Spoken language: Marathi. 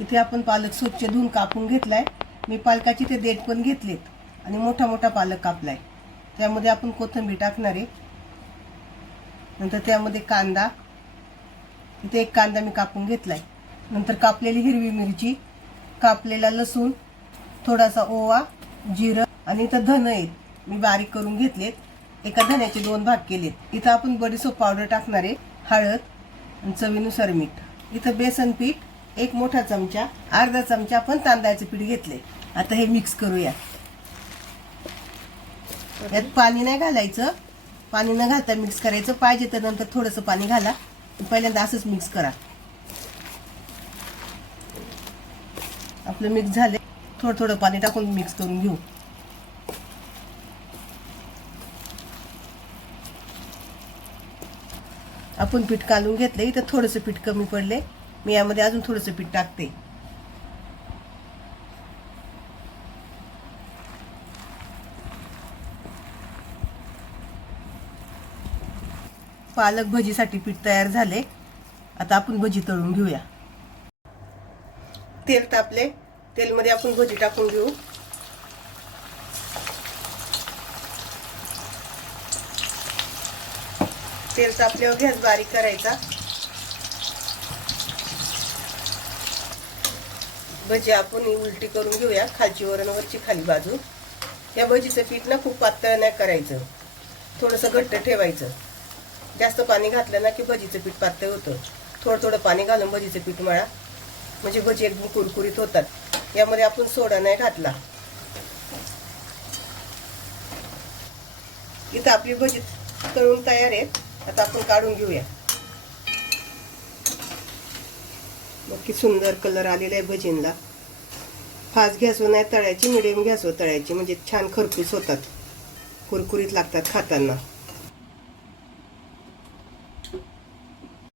इथे आपण पालक स्वच्छ धुवून कापून घेतलाय। मी पालकाची ते देठ पण घेतलेत आणि मोठा मोठा पालक कापलाय। त्यामध्ये आपण कोथिंबीर टाकणार आहे। नंतर त्यामध्ये कांदा, इथे एक कांदा मी कापून घेतलाय। नंतर कापलेली हिरवी मिरची, कापलेला लसूण, थोडासा ओवा, जिरं आणि इथं धने आहेत मी बारीक करून घेतलेत। एका धन्याचे 2 भाग केलेत। इथं आपण बडीशेप पावडर टाकणार आहे, हळद आणि चवीनुसार मीठ। इथं बेसन पीठ 1 मोठा चमचा, अर्धा चमचा आपण तांदळाचे पीठ घेतले। आता हे मिक्स करूया। यात पाणी नाही घालायचं, पाणी न घालता मिक्स करायचं। पाहिजे तर नंतर थोडंसं पाणी घाला, पहिल्यांदा असंच मिक्स करा। आपलं मिक्स झाले, थोडं थोडं पाणी टाकून मिक्स करून घेऊ। आपण पीठ काढून घेतले। इथं थोडंसं पीठ कमी पडले, मी यामध्ये अजून थोडंसं पीठ टाकते। पालक भजीसाठी पीठ तयार झाले। आता आपण भजी तळून घेऊया। तेल तापले, तेलमध्ये आपण भजी टाकून घेऊ। तेल तापल्यावर गॅस बारीक करायचा। भजी आपण उलटी करून घेऊया, खालची वरून वरची खाली बाजू। या भजीचं पीठ ना खूप पातळ नाही करायचं, थोडंसं घट्ट ठेवायचं। जास्त पाणी घातलं ना की भजीचं पीठ पातळ होतं। थोडं थोडं पाणी घालून भजीचं पीठ मळा, म्हणजे भजी एकदम कुरकुरीत होतात। यामध्ये आपण सोडा नाही घातला। इथं आपली भजी तळून तयार आहेत। आता आपण काढून घेऊया। नक्की सुंदर कलर आलेला आहे भजींना। फास्ट गॅसवर नाही तळायची, मिडियम गॅसवर तळायची, म्हणजे छान खरपूस होतात, कुरकुरीत लागतात खाताना।